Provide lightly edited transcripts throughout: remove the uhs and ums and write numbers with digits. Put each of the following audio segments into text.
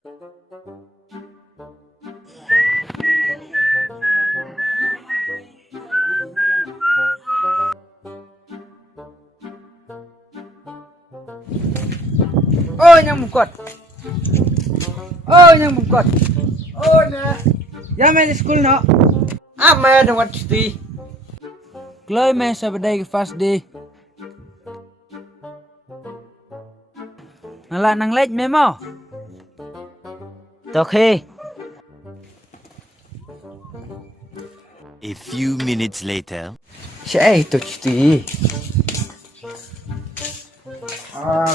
Ôi nhang bukot. Ôi nhang bukot. Ôi nè. Ya main school no. Ame dengan cuti. Kloi main sabadai ke fast day. Nala nang late memo. Tokhe. A few minutes later. Siya itu cuti.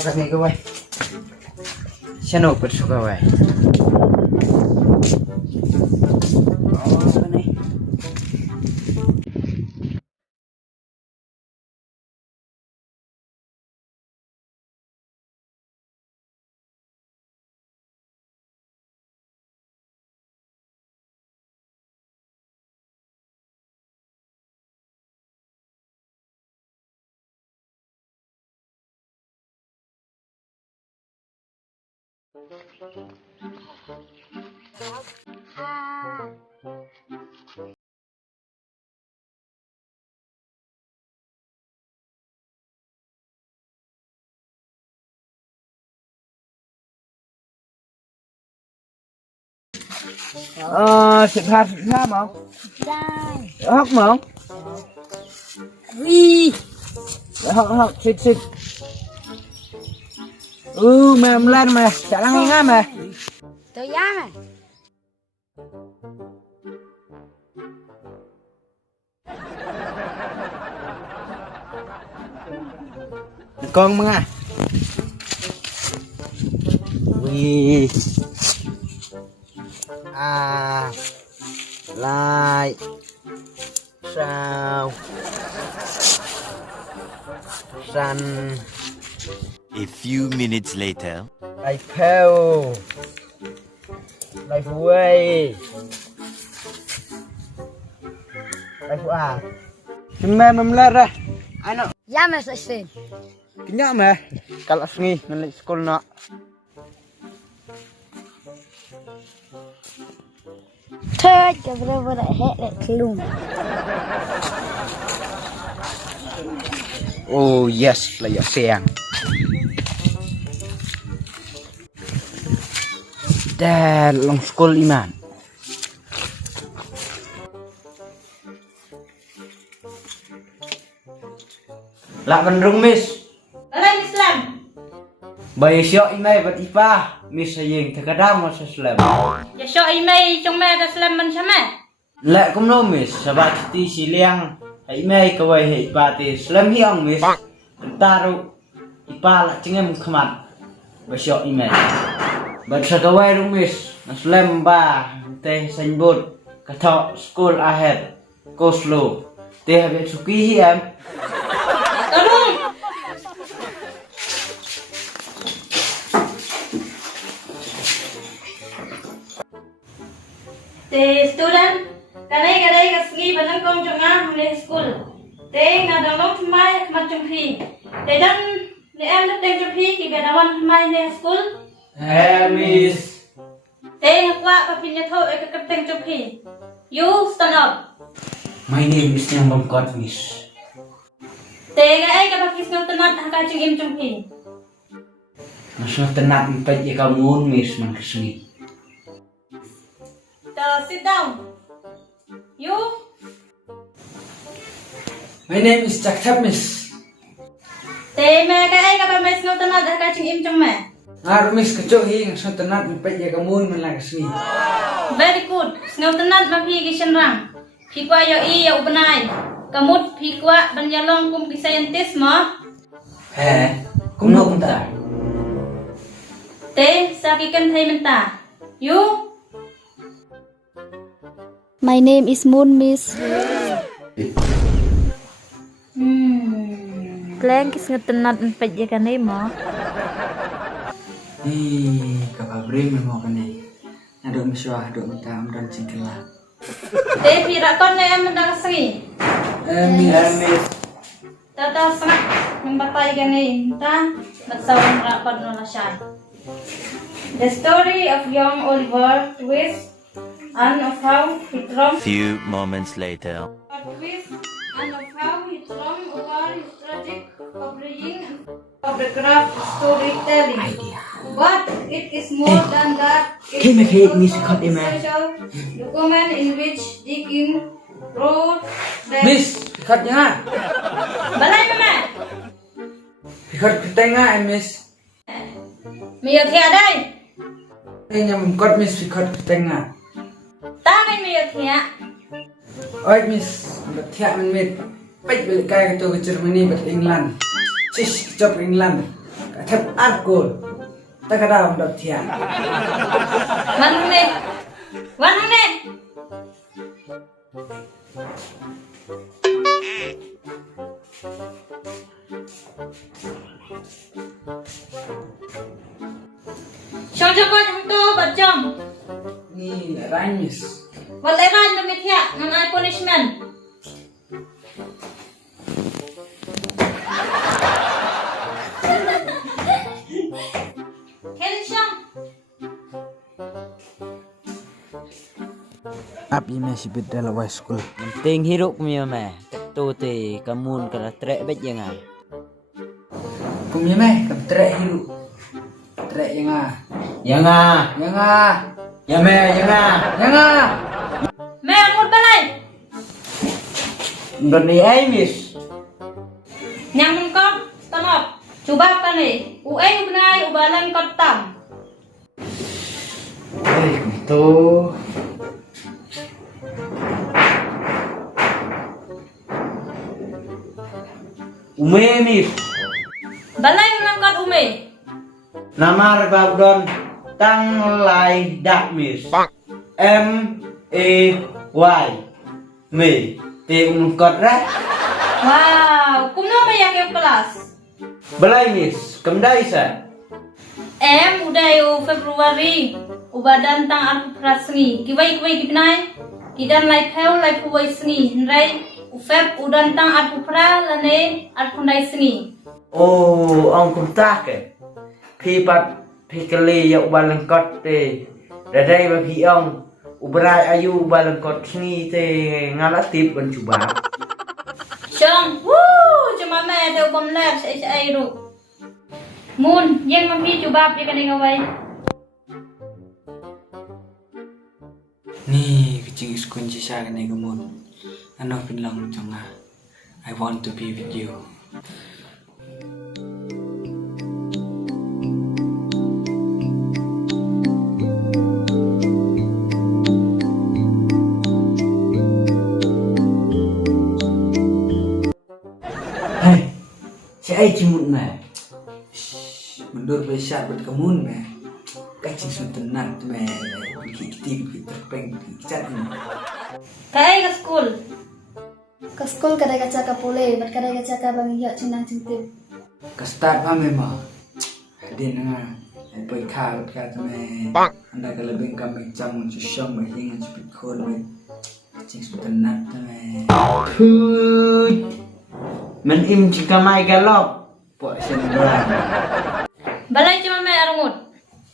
Kami kawai. Siya no persu kawai. Kani. Sự phạt sao mà? Học mà không? Đi. Học xịt. Mày lên mày, chả lăng nghe mày. Tôi giá mày. Con mga. Ui. Lại. Sao. Run. A few minutes later. Lại theo. Lại vui. Lại phụ à. Chúng mày lên ra. Ai nó. Giá mày sẽ xin. Cái nhọ mày. Kalau sengi ngelik sekolah nak. Thôi, cái vừa lại hết lại luôn. Oh yes, là giờ sang. Dad, long sekolah iman. Lạ văn rung miss. Dalam Islam. Bayi syok imai bat ipa. Miss saying terkadang masa Islam. Ya syok imai trong me da Islam man sama. Lạ cũng no miss. Sabat ti siliang. Imai kawai he ipa ti Islam hiang miss. Taruh ipa lak cengem kemat. Bayi syok imai. Bat sakawai rung miss. Islam ba teh sanbut. Katok school ahead. Go slow. Teh habis suki hiam. Tolong. Te student, kadai kasih banang kong jengah mulai school. Te ngadang thmai mat jenghi. Te dan le em dat deng jenghi ki gadawan thmai ne school. Miss. Te hakwa papinya tho ek kapteng jenghi. You stand up. My name is Nyang Bangkot, miss. Te ai ka pakis ngam tenat haka jengim jenghi. Masuk tenat empat ya kamu miss man kesini. Sit down. You. My name is Jack Tap, miss. Te me ka ai ka pa mes ngam tenat haka jengim jeng me. Ngar miss kecok hi masuk tenat empat ya kamu man lah kesini. Very good. Ngam tenat ma phi ki senrang. Phi kwa yo I ya ubenai. Kamut phi kwa ban ya long kum ki scientist mo. Cũng no cũng ta. Te sa ki kan thai menta. You. My name is Moon, miss. Kalian kis ngetenat empat ya kan ni mo. Kapal beri memang kan ni. Aduk miswah, aduk minta amdan singkelah. Te phi ra kon ne em menda kasangi. Miss. Tata sangat membatai kan ni. Ta bat sawang ra kon na syai. The story of young Oliver Twist and of how he triumphed Few moments later. Twist and of how he triumphed over his tragic upbringing of the craft of storytelling. But it is more than that. It Hey, is hey, also Miss a Cut, man. special document in which Dickens wrote that. Miss, ikat nga. Balay mama. Ikat kita nga, Miss. Mày ở thẻ đây. Đây nhà mình cất Miss ikat kita nga. Ta ngay mày ở thẻ. Oi, Miss, bật thẻ mình mệt. Bách bị cái tôi cái Germany bật England. Chish, chop England. Cả thép art goal. Ta cái nào đợt thẻ. Văn không đi. Văn không đi. Xong cho coi chúng tôi bật chồng. Ni là rhyme, Miss. Và lấy ra cho mày thẻ. Ngon ai punishment. Thế đi xong. Up email si bid dalam high school. Penting hidup punya meh. Tu te kamun kena trek bet jangan. Kumnya meh, kam trek hiru. Trek yang ah. Yang ah, Yang ah. yang meh yang ah. Yang ah. Mày ăn một bên này. Gần ni ai miss. Nhang mình con. Tao ngọc. Chú bác ta này. U ấy u bên này. U bà lên con tầm. Hey, tu. Ume miss. Bà lên lên con u mày. Nama rebab don tang lai dak miss. M A Y. Me. Te ungkot ra. Wow. Cũng nó bây giờ kêu class. Belai miss. Kemdai sa. Em udah Februari. Ubadan tang arpu prasni. Kiwai kipnai. Kidan lai phèo lai phuai sni. Nrai. Feb udan tang arpu pra lane arpu nai sni. Oh, ông cũng ta kể. Khi bắt khi cái lì dạo ba lần cọt thì ra đây và khi ông ubrai ayu ba lần cọt ni thì ngã đã tiếp bên chủ bà. Chong. Woo. Cuma mẹ theo bom lab sẽ ru. Moon. Yang mami coba dia kena ngawai. Ni kucing kunci saya ni kemun. Ano pinlang jonga. I want to be with you. Hey, si ai cimut meh. Mundur besar buat kemun meh. Kacing suntenat meh. Kita terpeng cat ni. Kai ke school. Ke school kadai kaca ka pule, bat kadai kaca ka bang hiak cinang cintip. Ke start pa memang. Din nga. Ay boy ka buat kat meh. Anda kalau lebih kami cam syam meh hingga cepet khol meh. Kacing suntenat meh. Thui. Mình im chỉ cầm ai cái lọc. Bộ xin ra. Balai cuma mẹ arungut.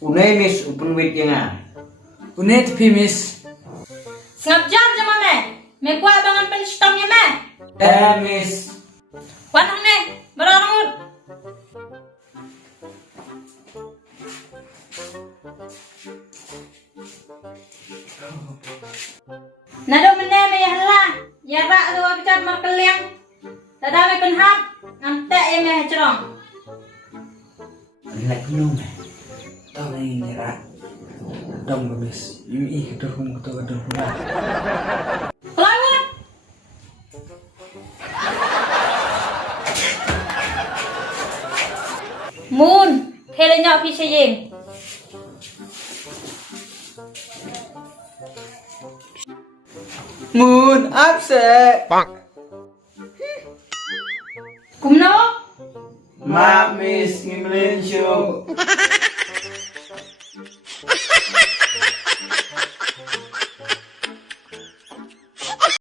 Unai miss open with yang ah. Unet pimis. Ngap jam cuma mẹ. Mẹ qua bangan penstamnya mẹ. Miss. Wan hang ne. Berarungut. Nado mene me ya hala. Ya rak tu apicat markeliang. Tada me penhap. Ngante ya me cerong. Lại luôn mày. Tao này ra. Đông mà miss. Ih, dah không tahu ada pula. Kelangut. Moon. Kele nyok pi sayeng. Moon upset. Kumno. Ma miss England show.